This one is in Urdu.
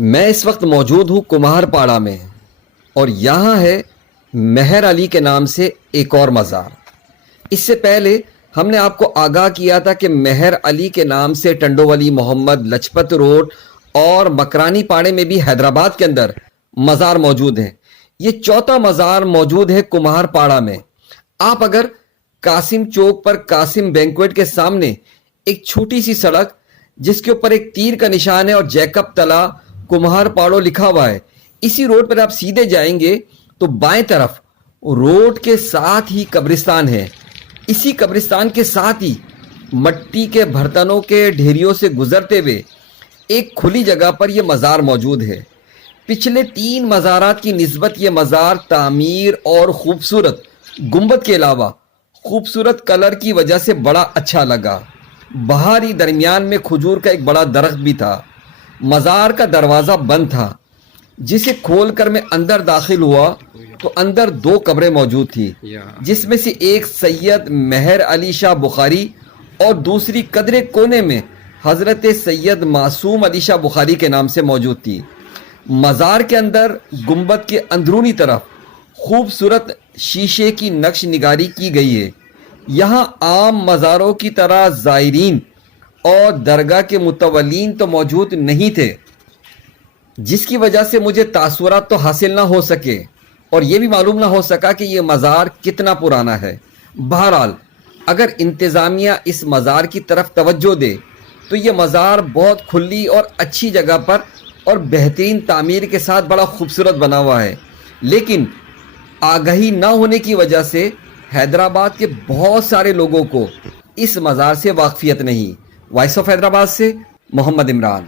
میں اس وقت موجود ہوں کمہار پاڑا میں، اور یہاں ہے مہر علی کے نام سے ایک اور مزار۔ اس سے پہلے ہم نے آپ کو آگاہ کیا تھا کہ مہر علی کے نام سے ٹنڈو ولی محمد لجپت روڈ اور مکرانی پاڑے میں بھی حیدرآباد کے اندر مزار موجود ہیں۔ یہ چوتھا مزار موجود ہے کمہار پاڑا میں۔ آپ اگر قاسم چوک پر قاسم بینکویٹ کے سامنے ایک چھوٹی سی سڑک جس کے اوپر ایک تیر کا نشان ہے اور جیکب تلا کمہار پاڑو لکھا ہوا ہے، اسی روڈ پر آپ سیدھے جائیں گے تو بائیں طرف روڈ کے ساتھ ہی قبرستان ہے۔ اسی قبرستان کے ساتھ ہی مٹی کے برتنوں کے ڈھیریوں سے گزرتے ہوئے ایک کھلی جگہ پر یہ مزار موجود ہے۔ پچھلے 3 مزارات کی نسبت یہ مزار تعمیر اور خوبصورت گنبد کے علاوہ خوبصورت کلر کی وجہ سے بڑا اچھا لگا۔ باہر ہی درمیان میں کھجور کا ایک بڑا درخت بھی تھا۔ مزار کا دروازہ بند تھا، جسے کھول کر میں اندر داخل ہوا تو اندر 2 قبریں موجود تھی، جس میں سے ایک سید مہر علی شاہ بخاری اور دوسری قدرے کونے میں حضرت سید معصوم علی شاہ بخاری کے نام سے موجود تھی۔ مزار کے اندر گنبد کے اندرونی طرف خوبصورت شیشے کی نقش نگاری کی گئی ہے۔ یہاں عام مزاروں کی طرح زائرین اور درگاہ کے متولین تو موجود نہیں تھے، جس کی وجہ سے مجھے تاثرات تو حاصل نہ ہو سکے اور یہ بھی معلوم نہ ہو سکا کہ یہ مزار کتنا پرانا ہے۔ بہرحال اگر انتظامیہ اس مزار کی طرف توجہ دے تو یہ مزار بہت کھلی اور اچھی جگہ پر اور بہترین تعمیر کے ساتھ بڑا خوبصورت بنا ہوا ہے، لیکن آگہی نہ ہونے کی وجہ سے حیدرآباد کے بہت سارے لوگوں کو اس مزار سے واقفیت نہیں۔ وائس آف حیدرآباد سے محمد عمران۔